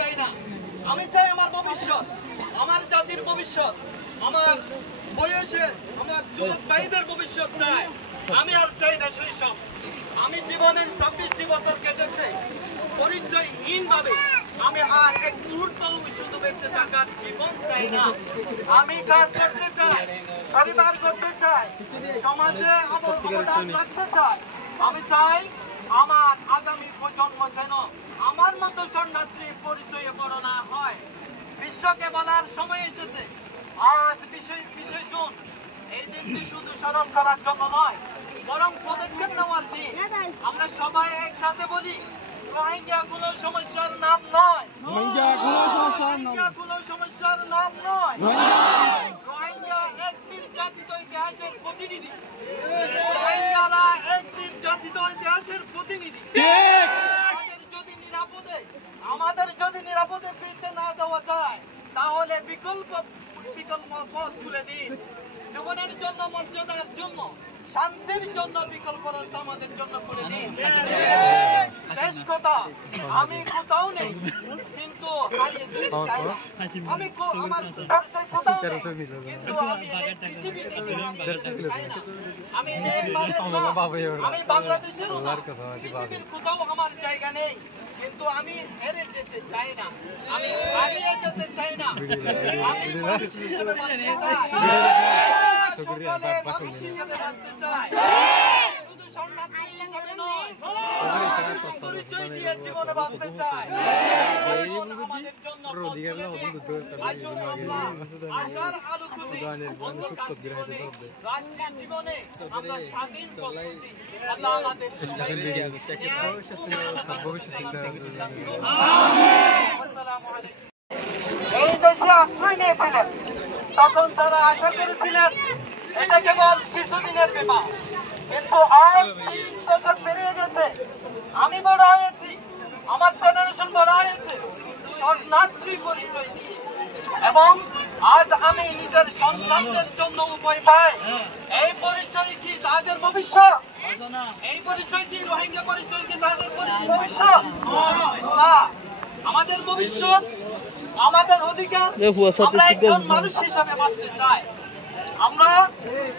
চাই না। আমি চাই আমার ভবিষ্যৎ, আমার জাতির ভবিষ্যৎ, আমার বয়সের আমার যুবক ভাইদের ভবিষ্যৎ চাই। আমি আর চাই না শৈশব। আমি জীবনের 26টি বছর কেটেছে পরিচয়হীন ভাবে। আমি আর এক মুহূর্ত শুধু বেঁচে থাকার জীবন চাই না। আমি কাজ করতে চাই, পরিবার করতে চাই, সমাজে অবদান রাখতে চাই। আমি চাই আমার আগামী প্রজন্ম যেন আমার মতো শরণার্থী পরিচয়ে বড় না হয়। বিশ্বকে বলার সময় এসেছে, আজ 20 জুন এই দিনটি শুধু স্মরণ করার জন্য নয়, বরং পদক্ষেপ নেওয়ার দিন। আমরা সবাই একসাথে বলি, রোহিঙ্গা কোনো সমস্যার নাম নয়, রোহিঙ্গা কোনো সমস্যার নাম নয়। রোহিঙ্গা একদিন জাতিত ইতিহাসের প্রতিনিধি, রোহিঙ্গারা একদিন জাতিত ইতিহাসের প্রতিনিধি। আমাদের যদি নিরাপদে ফিরতে না দেওয়া যায়, তাহলে বিকল্প পথ খুলে দিন। জীবনের জন্য, মর্যাদার জন্য, শান্তির জন্য বিকল্প রাস্তা আমাদের জন্য খুলে দিন। শেষ কথা, আমি কোথাও নেই, কিন্তু হারিয়ে যেতে চাই না। আমি আমার পরিচয় কোথাও নেই, কিন্তু আমি এই পৃথিবী থেকে হারিয়ে যেতে চাই না। আমি মিয়ানমারের না, আমি বাংলাদেশেরও না, পৃথিবীর কোথাও আমার জায়গা নেই, কিন্তু আমি হেরে যেতে চাই না, আমি হারিয়ে যেতে চাই না। আমি মানুষ হিসেবে বাঁচতে চাই, সকলে মানুষ হিসেবে বাঁচতে চাই, শুধু শরণার্থী হিসেবে নয়, পরিচয় দিয়ে জীবনে বাঁচতে চাই। আসুন আমাদের জন্য আসুন আমরা আশার আলো খুঁজি, অন্ধকার জীবনে, রাষ্ট্রীয় জীবনে আমরা স্বাধীন পথ খুঁজি। আল্লাহ আমাদের সবাইকে এই দেশে আশ্রয় নিয়েছিলেন, তখন তারা আশা করেছিলেন এটা কেবল কিছুদিনের ব্যাপার, কিন্তু আজ 3 দশক পেরিয়ে গেছে, আমি বড় হয়েছি, আমার জেনারেশন বড় হয়েছে শরণার্থী পরিচয় দিয়ে, এবং আজ আমি নিজের সন্তানদের জন্য উপায় পাই। এই পরিচয় কি তাদের ভবিষ্যৎ? এই পরিচয় কি রোহিঙ্গা পরিচয় কি তাদের ভবিষ্যৎ? না, আমাদের ভবিষ্যৎ, আমাদের অধিকার। আমরা একজন মানুষ হিসাবে বাঁচতে চাই। আমরা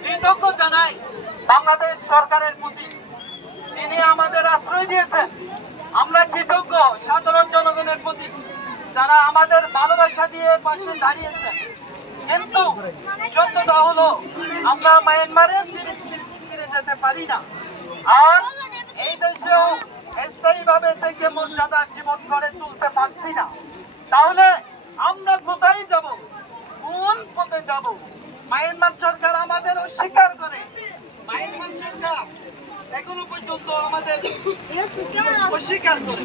কৃতজ্ঞ জানাই বাংলাদেশ সরকারের প্রতি, তিনি আমাদের আশ্রয় দিয়েছেন। আমরা কৃতজ্ঞ সাধারণ জনগণের প্রতি, যারা আমাদের ভালোবাসা দিয়ে পাশে দাঁড়িয়েছেন। কিন্তু সত্যতা হলো, আমরা মায়ানমারে ফিরে যেতে পারি না, আর এই দেশেও স্থায়ীভাবে থেকে মর্যাদার জীবন গড়ে তুলতে পারছি না। তাহলে আমরা কোথায় যাব? কোন পথে যাব? মায়ানমার সরকার আমাদের অস্বীকার করে, মায়ানমার সরকার এখনো পর্যন্ত আমাদের অস্বীকার করে।